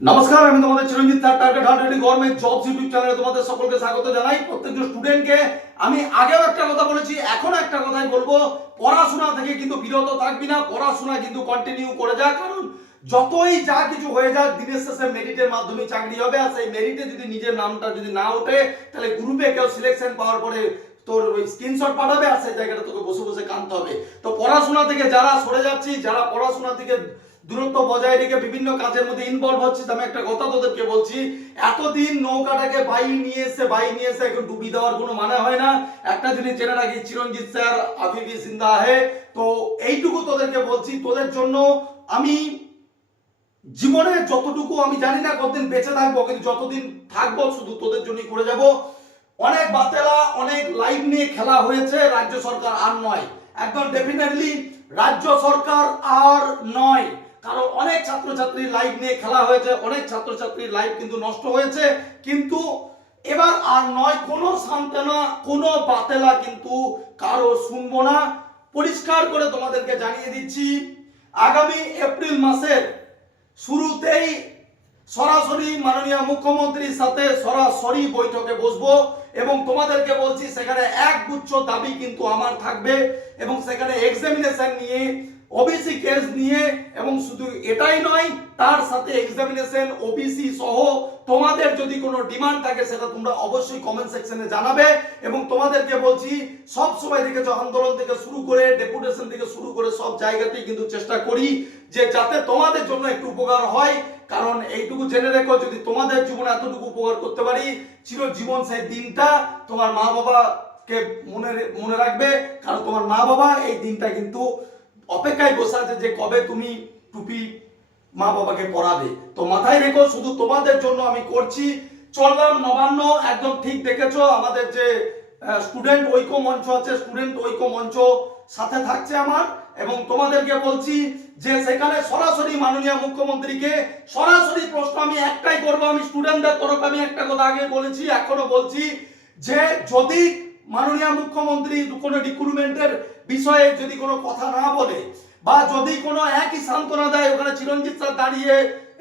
নমস্কার, আমি তোমাদের Chiranjit sir target hundred government jobs YouTube চ্যানেলে তোমাদের সকলকে স্বাগত জানাই। প্রত্যেকজন স্টুডেন্টকে আমি আগেও একটা কথা বলেছি এখন একটা কথাই বলব। পড়াশোনা থেকে কিন্তু বিরত থাকবি না, পড়াশোনা কিন্তু কন্টিনিউ করে যা, কারণ যতই যা কিছু হয়ে যাক, দিনের শেষে মেরিটের মাধ্যমে চাকরি হবে, আর সেই মেরিটে যদি নিজের নামটা যদি না ওঠে, তাহলে গ্রুপে কেউ সিলেকশন পাওয়ার পরে তোর ওই স্ক্রিনশট পাঠাবে, আর সেই জায়গাটা তোকে বসে বসে কানতে হবে। তো পড়াশোনা থেকে যারা সরে যাচ্ছি, যারা পড়াশোনা থেকে দূরত্ব বজায় রেখে বিভিন্ন কাজের মধ্যে ইনভলভ হচ্ছিস আমি একটা কথা তোদেরকে বলছি, এতদিন নৌকাটাকে বাই নিয়ে এসে, বাই নিয়ে এসে এখন ডুবি দেওয়ার কোনো মানে হয় না। একটা জিনিস জেনে রাখি, চিরঞ্জিত স্যার, আফিফি সিন্দা হে। তো এইটুকু তোদেরকে বলছি, তোদের জন্য আমি জীবনে যতটুকু আমি জানি না কতদিন বেঁচে থাকব, কিন্তু যতদিন থাকব শুধু তোদের জন্যই করে যাব। অনেক বাতেলা, অনেক লাইভ নিয়ে খেলা হয়েছে, রাজ্য সরকার আর নয়। একদম ডেফিনেটলি রাজ্য সরকার আর নয়। ছাত্রছাত্রীর লাইফ নিয়ে খেলা হয়েছে, অনেক ছাত্রছাত্রীর লাইফ কিন্তু নষ্ট হয়েছে। কিন্তু এবার আর নয়, কোনো সান্ত্বনা, কোনো বাতেলা কিন্তু কারও শুনব না। পরিষ্কার করে তোমাদেরকে জানিয়ে দিচ্ছি, আগামী এপ্রিল মাসের শুরুতেই সরাসরি মাননীয় মুখ্যমন্ত্রীর সাথে সরাসরি বৈঠকে বসবো এবং তোমাদেরকে বলছি, সেখানে এক গুচ্ছ দাবি কিন্তু আমার থাকবে এবং সেখানে এক্সামিনেশন নিয়ে ওবিসি কেস নিয়ে এবং শুধু এটাই নয়, তার সাথে এক্সামিনেশন ওবিসি সহ তোমাদের যদি কোনো ডিমান্ড থাকে, সেটা তোমরা অবশ্যই কমেন্ট সেকশনে জানাবে এবং তোমাদেরকে বলছি, সব সময় দেখেছ, আন্দোলন থেকে শুরু করে ডেপুটেশন থেকে শুরু করে সব জায়গাতেই কিন্তু চেষ্টা করি যে যাতে তোমাদের জন্য একটু উপকার হয়। কারণ এইটুকু জেনে রেখো, যদি তোমাদের জীবনে এতটুকু উপকার করতে পারি, চিরজীবন সেই দিনটা তোমার মা বাবাকে মনে মনে রাখবে। কারণ তোমার মা বাবা এই দিনটা কিন্তু অপেক্ষায় বসে আছে যে কবে তুমি টুপি মা বাবাকে পড়াবে তো মাথায় রেখো, শুধু তোমাদের জন্য আমি করছি। চললাম, নবান্ন, একদম ঠিক দেখেছ, আমাদের যে স্টুডেন্ট ঐক্য মঞ্চ আছে স্টুডেন্ট ঐক্য মঞ্চ সাথে থাকছে আমার। এবং তোমাদেরকে বলছি যে, সেখানে সরাসরি মাননীয় মুখ্যমন্ত্রীকে সরাসরি প্রশ্ন আমি একটাই করব, আমি স্টুডেন্টদের তরফে আমি একটা কথা আগে বলেছি, এখনও বলছি যে, যদি মাননীয় মুখ্যমন্ত্রী কোনো রিক্রুটমেন্টের বিষয়ে যদি কোনো কথা না বলে বা যদি কোনো একই সান্ত্বনা দেয়, ওখানে চিরঞ্জিত স্যার দাঁড়িয়ে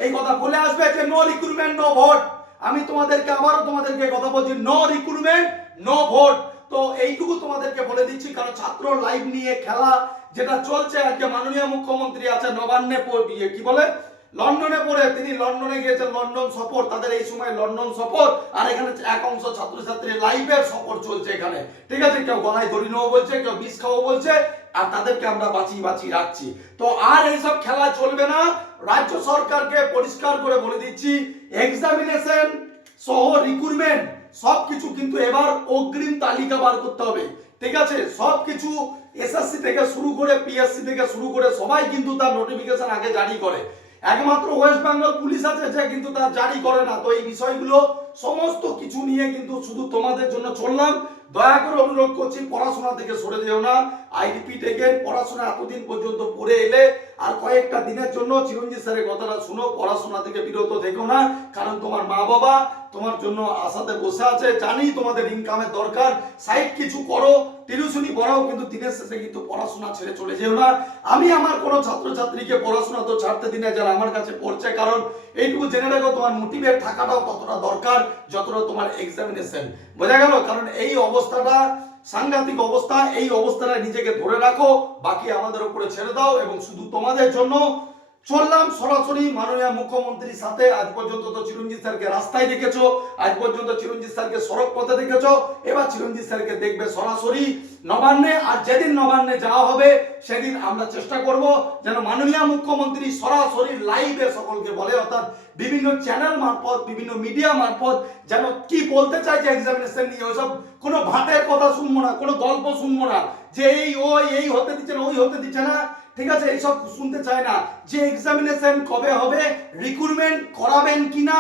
এই কথা বলে আসবে যে নো রিক্রুটমেন্ট নো ভোট আমি তোমাদেরকে আবারও তোমাদেরকে কথা বলছি নো রিক্রুটমেন্ট নো ভোট তো এইটুকু তোমাদেরকে বলে দিচ্ছি, কারণ ছাত্র লাইভ নিয়ে খেলা যেটা চলছে, আজকে মাননীয় মুখ্যমন্ত্রী আছে নবান্নে ইয়ে কি বলে? লন্ডনে পড়ে তিনি লন্ডনে গিয়েছেন, লন্ডন সফর, তাদের এই সময় লন্ডন সফর, আর এখানে এক অংশ ছাত্রছাত্রী লাইভের সফর চলছে এখানে। ঠিক আছে? কেউ গলায় দড়ি নেওয়া বলছে, কেউ বিষ খাব বলছে, আর তাদেরকে আমরা বাঁচিয়ে বাঁচিয়ে রাখছি। তো আর এইসব খেলা চলবে না। রাজ্য সরকারকে পরিষ্কার করে বলে দিচ্ছি এক্সামিনেশন সহ রিক্রুটমেন্ট সব কিছু কিন্তু এবার অগ্রিম তালিকা বার করতে হবে। ঠিক আছে? সব কিছু এসএসসি থেকে শুরু করে পিএসসি থেকে শুরু করে সবাই কিন্তু তার নোটিফিকেশন আগে জারি করে। একমাত্র ওয়েস্ট বেঙ্গল পুলিশ আছে যে কিন্তু তা জারি করে না। তো এই বিষয়গুলো সমস্ত কিছু নিয়ে কিন্তু শুধু তোমাদের জন্য চললাম। দয়া করে অনুরোধ করছি, পড়াশোনা থেকে সরে যেও না। আই রিপিট এগেন পড়াশোনা এতদিন পর্যন্ত পড়ে এলে আর কয়েকটা দিনের জন্য চিরঞ্জিত স্যারের কথাটা শুনো, পড়াশোনা থেকে বিরত থেকো না। কারণ তোমার মা বাবা তোমার জন্য আশাতে বসে আছে, জানি তোমাদের ইনকামের দরকার। সাইড কিছু করো, টিউশনি পড়াও, কিন্তু দিনের শেষে কিন্তু পড়াশোনা ছেড়ে চলে যেও না। আমি আমার কোনো ছাত্রছাত্রীকে পড়াশোনা তো ছাড়তে দিনে যারা আমার কাছে পড়ছে, কারণ এইটুকু জেনে রাখো, তোমার মোটিভেট থাকাটাও কতটা দরকার। যতটা তোমার এক্সামিনেশন বোঝা গেল? কারণ এই অবস্থাটা, সাংঘাতিক অবস্থা, এই অবস্থাটা নিজেকে ধরে রাখো, বাকি আমাদের উপরে ছেড়ে দাও এবং শুধু তোমাদের জন্য। চললাম সরাসরি মাননীয় মুখ্যমন্ত্রীর সাথে। আজ পর্যন্ত তো চিরঞ্জিত স্যারকে রাস্তায় আজ পর্যন্ত চিরঞ্জিত স্যারকে সড়ক পথে দেখেছ। এবার চিরঞ্জিত স্যারকে দেখবে সরাসরি নবান্নে। আর যেদিন নবান্নে যাওয়া হবে, সেদিন আমরা চেষ্টা করব যেন মাননীয় মুখ্যমন্ত্রী সরাসরি লাইভে সকলকে বলে, অর্থাৎ বিভিন্ন চ্যানেল মারফত, বিভিন্ন মিডিয়া মারফত যেন কি বলতে চাইছে এক্সামিনেশন নিয়ে, ওইসব কোনো ভাটের কথা শুনব না, কোনো গল্প শুনব না, যে এই, ওই, এই হতে দিচ্ছে না, ওই হতে দিচ্ছে না, ঠিক আছে? এইসব শুনতে চায় না। যে এক্সামিনেশন কবে হবে রিক্রুটমেন্ট করাবেন কিনা,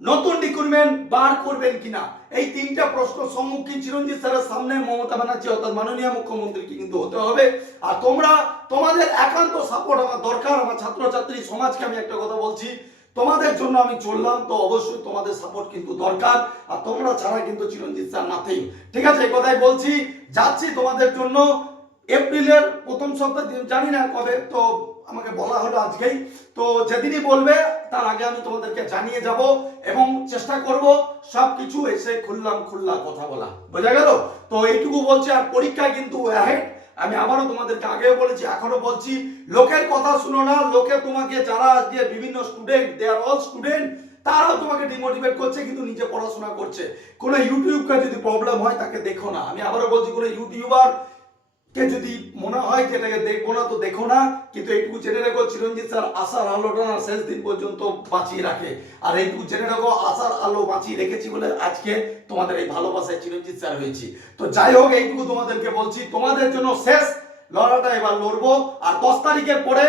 নতুন রিক্রুটমেন্ট বার করবেন কিনা? এই তিনটা প্রশ্ন সম্মুখীন চিরঞ্জিত স্যারের সামনে মমতা ব্যানার্জি, অর্থাৎ মাননীয় মুখ্যমন্ত্রীকে কিন্তু হতে হবে। আর তোমরা, তোমাদের একান্ত সাপোর্ট আমার দরকার, আমার ছাত্রছাত্রী সমাজকে আমি একটা কথা বলছি। তোমাদের জন্য আমি চললাম, তো অবশ্যই তোমাদের সাপোর্ট কিন্তু দরকার। আর তোমরা ছাড়া কিন্তু চিরঞ্জিত স্যার নাথিং ঠিক আছে, এই কথাই বলছি। যাচ্ছি তোমাদের জন্য। এপ্রিলের প্রথম সপ্তাহ জানি না কবে, তো আমাকে বলা হলো আজকেই। তো যেদিনই বলবে, তার আগে আমি তোমাদেরকে জানিয়ে যাব এবং চেষ্টা করব সব কিছু এসে খুললাম খুল্লা কথা বলা। বোঝা গেল? তো এইটুকু বলছি, আর পরীক্ষা কিন্তু ahead। আমি আবারও তোমাদেরকে আগেও বলেছি, এখনও বলছি, লোকের কথা শুনো না, লোকে তোমাকে যারা আজকে বিভিন্ন student they are all student তারাও তোমাকে ডিমোটিভেট করছে, কিন্তু নিজে পড়াশোনা করছে। কোনো ইউটিউবকে যদি প্রবলেম হয়, তাকে দেখো না। আমি আবারও বলছি, কোনো ইউটিউবার কে যদি মনে হয় যে এটাকে দেখব না, তো দেখো না। কিন্তু এইটুকু জেনে রেখো, চিরঞ্জিত স্যার আশার আলোটা না শেষ দিন পর্যন্ত বাঁচিয়ে রাখে। আর এইটুকু জেনে রাখো, আশার আলো বাঁচিয়ে রেখেছি বলে আজকে তোমাদের এই ভালোবাসায় চিরঞ্জিত স্যার হয়েছি। তো যাই হোক, এইটুকু তোমাদেরকে বলছি, তোমাদের জন্য শেষ লড়াটা এবার লড়বো। আর দশ তারিখের পরে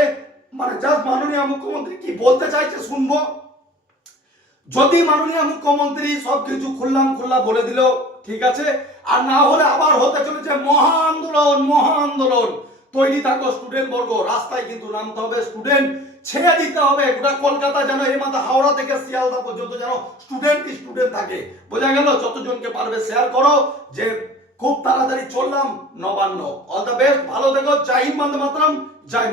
মানে জাস্ট মাননীয় মুখ্যমন্ত্রী কি বলতে চাইছে শুনব? যদি মাননীয় মুখ্যমন্ত্রী সবকিছু খুললাম খুল্লা বলে দিল ঠিক আছে? আর না হলে আবার হতে চলেছে মহা আন্দোলন মহা আন্দোলন তৈরি থাকো স্টুডেন্ট বর্গ, রাস্তায় কিন্তু নামতে হবে স্টুডেন্ট ছেড়ে দিতে হবে। গোটা কলকাতা যেন এই মাথা হাওড়া থেকে শিয়ালদা পর্যন্ত যেন স্টুডেন্ট স্টুডেন্ট থাকে। বোঝা গেল? যতজনকে পারবে শেয়ার করো। যে খুব তাড়াতাড়ি চললাম, নবান্ন। অল দ্য বেস্ট ভালো থেকো। জয় হিন্দ বন্দে মাতরম, জয়